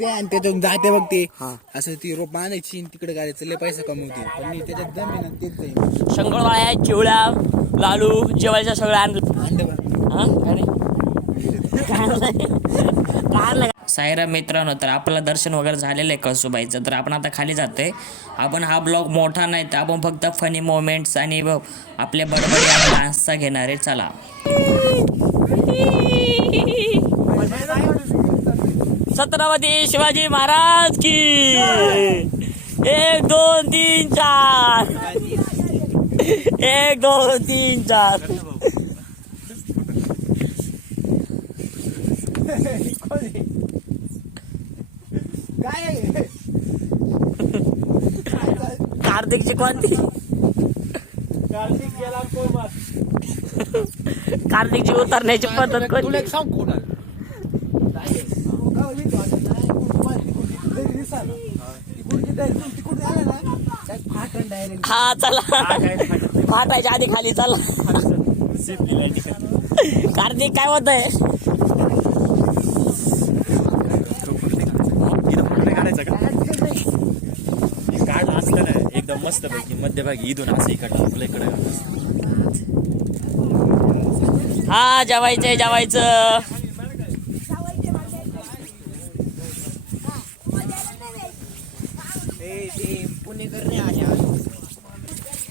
बांधते आणि त्याच्यातून जाते बघ ते असं ती रोप बांधायची आणि तिकडे गाडीचं लय पैसा कमवते पण मी त्याच्यात दम आहे ना तेच जाईल. शंकरवाळ्या चिवळ्या लालू जेवायच्या सगळ्या अंड सायरा मित्रांनो, तर आपलं दर्शन वगैरे झालेलं आहे कळसूबाईचं. तर आपण आता खाली जातोय. आपण हा ब्लॉग मोठा नाही तर आपण फक्त फनी मोमेंट्स आणि आपल्या बडबडी आणि डान्सचा घेणार आहे. चला. छत्रपती शिवाजी महाराज की 1 2 3 4 1 2 3 4. कार्तिकची कोणती? कार्तिकची उतरण्याची पद्धत कोणती? हा चला, फाटायच्या आधी खाली चला. कार्तिक काय होत आहे? कार्ड असतं ना एकदम मस्त पैकी मध्यभागी इथून असं इकडं आपल्या इकडे. हा जेवायचंय जेवायचं.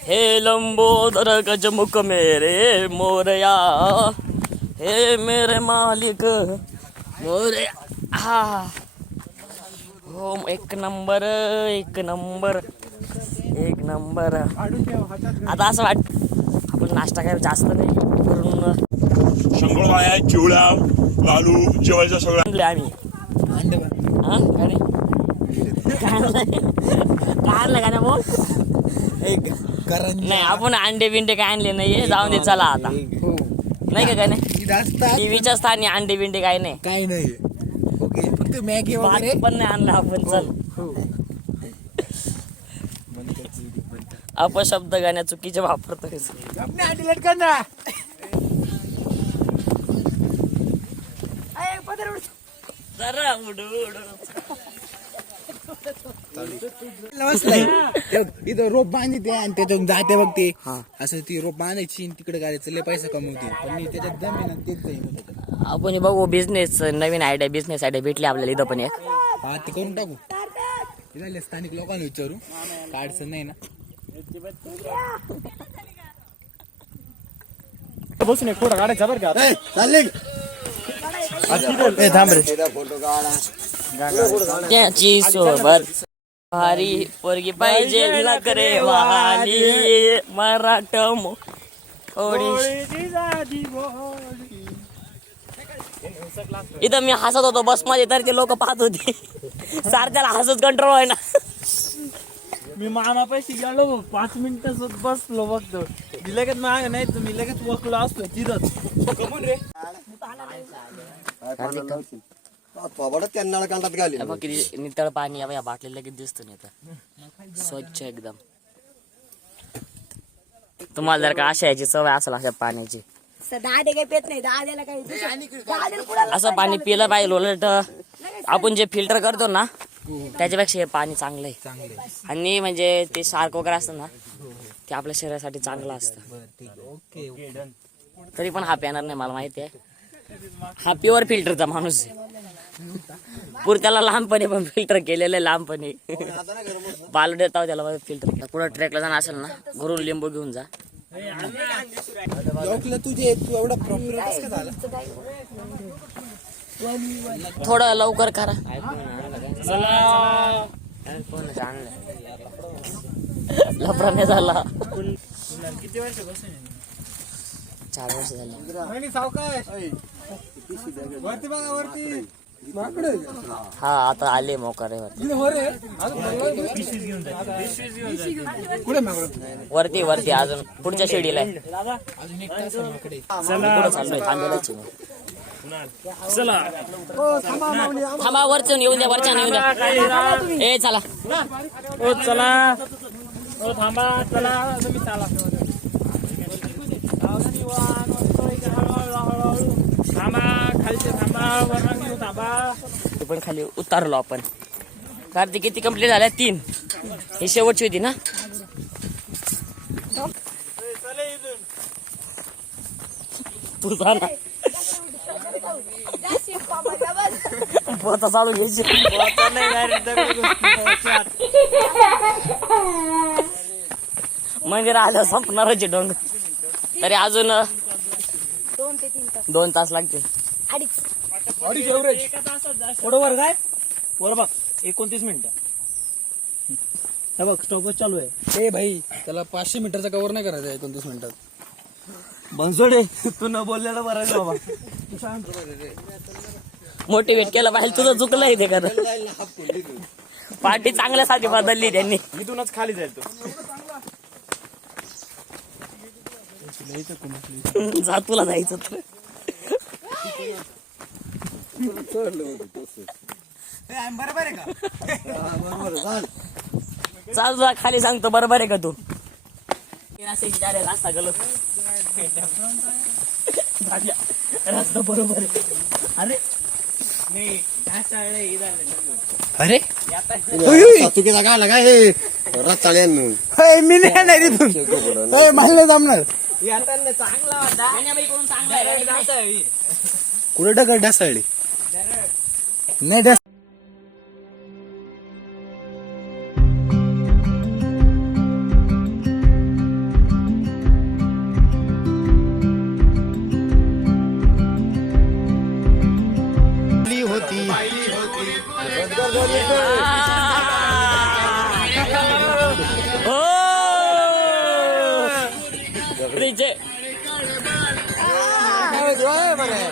हे लंबोदर गजमुख मेरे मोरया, हे मेरे मालिक मोरया. हा हो, एक नंबर एक नंबर एक नंबर. आता असं वाट आपण नाश्ता काय जास्त नाही करून शंकरवाळ्या चिवळ्या लालू जेवायचं सगळं आणले आम्ही. हा काय आणलं का ना भाऊ? नाही आपण अंडे बिंडे काय आणले नाहीये. जाऊन दे चला आता. नाही का काय नाही टीव्हीच्या स्थानी अंडे बिंडे काय नाही काय नाही. ओके फक्त मॅगी वगैरे पण नाही आणलं आपण. चल अपशब्द गाण्या चुकीचे वापरतोय. जरा उडू इथं रोप बांधते आणि त्याच्यातून जाते बघ ते असं ती रोप बांधायची आणि तिकडे गाडीचं लय पैसा कमवते पण मी त्याच्यात दम आहे ना तेच जाईल. आपण बघू बिझनेस नवीन आयडिया बिझनेस आयडिया भेटली आपल्याला इथं पण एक. हा ते करून टाकू. स्थानिक लोकांना विचारू काय अडचण नाही ना. बसून एक फोटो काढायचा बरं का. चालले थांब रे. त्याची सोबत भारी पोरगी पाहिजे नकरे वाली मराठ थोडी. इथं मी हसत होतो बस मध्ये तर ते लोक पाहत होते. सारख्याला हसत कंट्रोल आहे ना. मी मामा पैसे गेलो 5 मिनिटं बसलो बघतो. लगेच माग नाही तुम्ही लगेच वकलो असतो तिथंच. नितळ पाणी या बाटली लगेच दिसतो नाही स्वच्छ एकदम. तुम्हाला जर का अशा याची सवय असेल अशा पाण्याची असं पाणी पिलं पाहिजे. उलट आपण जे फिल्टर करतो ना त्याच्यापेक्षा हे पाणी चांगलं आहे. आणि म्हणजे ते शार्क वगैरे असतं ना ते आपल्या शरीरासाठी चांगलं असतं. तरी पण हा प्यानार नाही मला माहिती आहे. हा प्युअर फिल्टरचा माणूस आहे. त्याला लहानपणी पण फिल्टर केलेलं आहे. लहानपणी बालू देता त्याला फिल्टर. पुढे ट्रेकला जाणं असेल ना घरून लिंबू घेऊन जा. तुझे तू एवढा प्रॉपर कसं झाला. थोडं लवकर करा. लफडाने झाला. किती वर्ष बसून 4 वर्ष झाली. वरती बघा वरती. हा आता आले मोकार वरती वरती अजून पुढच्या शिडीला आहे. चाललोय खांद्यालाच थांबा वरचून येऊन द्या. वरच्या येऊन द्या. ए चला ओ चला ओ थांबा चला तुम्ही चला. थांबा खालचे थांबा वरती थांबा. पण खाली उतारलो आपण. कार्तिक किती कंप्लीट झाल्या? 3. ही शेवटची होती ना? तू जा ना. पोता चालू घ्यायची. मंदिर आलं संपणारच डोंगर. तरी अजून 2 तास लागतील. बरोबर काय? वर बघ 29 मिनिटं. हे बघ स्टॉपच चालू आहे. ए भाई त्याला 500 मीटरचा कव्हर नाही करायचा 29 मिनिटात. बनसोडे तू न बोललेलं बरं आहे बाबा. मोटिवेट केलं पाहिजे. तुझं चुकलंय ते कर. पार्टी चांगल्यासाठी बदलली त्यांनी. इथूनच खाली जाईल तो. जा तुला जायचं तर. बरोबर आहे का? चाल तुला खाली सांगतो. बरोबर आहे का तू? रस्ता गेलो. रस्ता बरोबर आहे. अरे अरे चुकीचा काय लागा हे रस्त्याने मी नाही येणार इथून. मला नाही जमणार. कुठे डगर ढासळली? नाही ढास.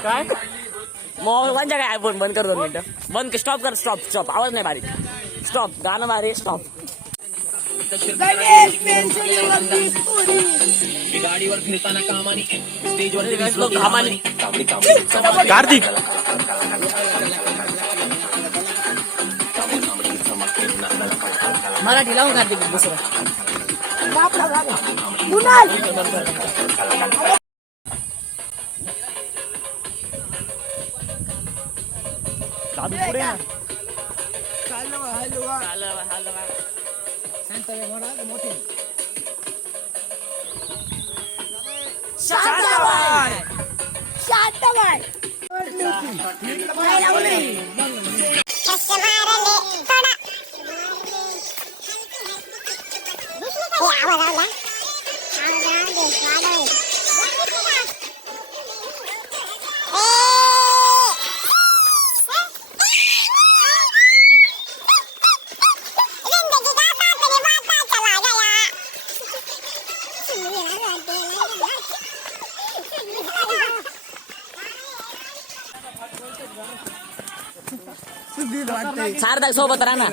काय मोबाईलच्या काय आयफोन बंद कर 2 मिनिटं. बंद. स्टॉप कर. स्टॉप. आवाज नाही बारीक. स्टॉप. गाणं बारीक. स्टॉप. गाडीवर फिरताना कामानी स्टेजवर कार्तिक मराठी लावून कार्तिक दुसरं. दादू पुढे ना. सारदा सोबत राहा ना.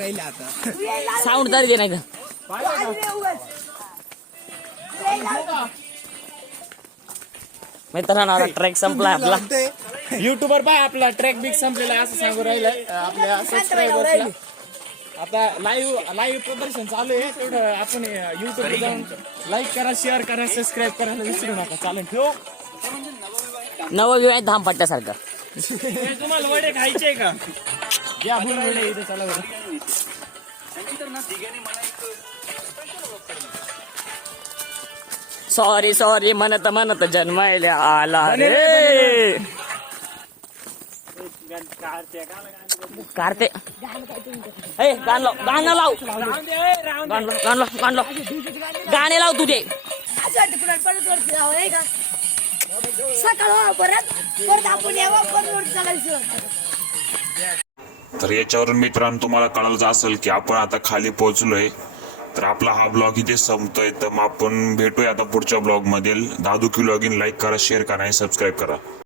साऊंड तरी दे नाही का? मित्रांनो ट्रॅक संपला आपला. युट्यूबर पाय आपला ट्रॅक बिग संपलेला आहे असं सांगू राहिलंय आपल्या सबस्क्रायबर्सला. आता लाईव्ह प्रदर्शन चालू आहे. तेवढं आपण युट्यूबला जाऊन लाईक करा, शेअर करा, सबस्क्राईब करायला विसरू नका. चालेल ठेव. नवं व्यू आहे धामपट्ट्यासारखं. तुम्हाला वडे खायचे का? या भूल वडे इथे चला बरं. सॉरी म्हणत जन्मायला आला रे. कार्ते गाणं लाव. गाणे लाव तुझे. तर याच्यावरून मित्रांनो तुम्हाला कळालंच असेल की आपण आता खाली पोहोचलोय. तर आपला हा ब्लॉग इथे संपतोय. तर मग आपण भेटूया आता पुढच्या ब्लॉग मध्ये. दादू की लॉगिन लाईक करा, शेअर करा आणि सबस्क्राईब करा.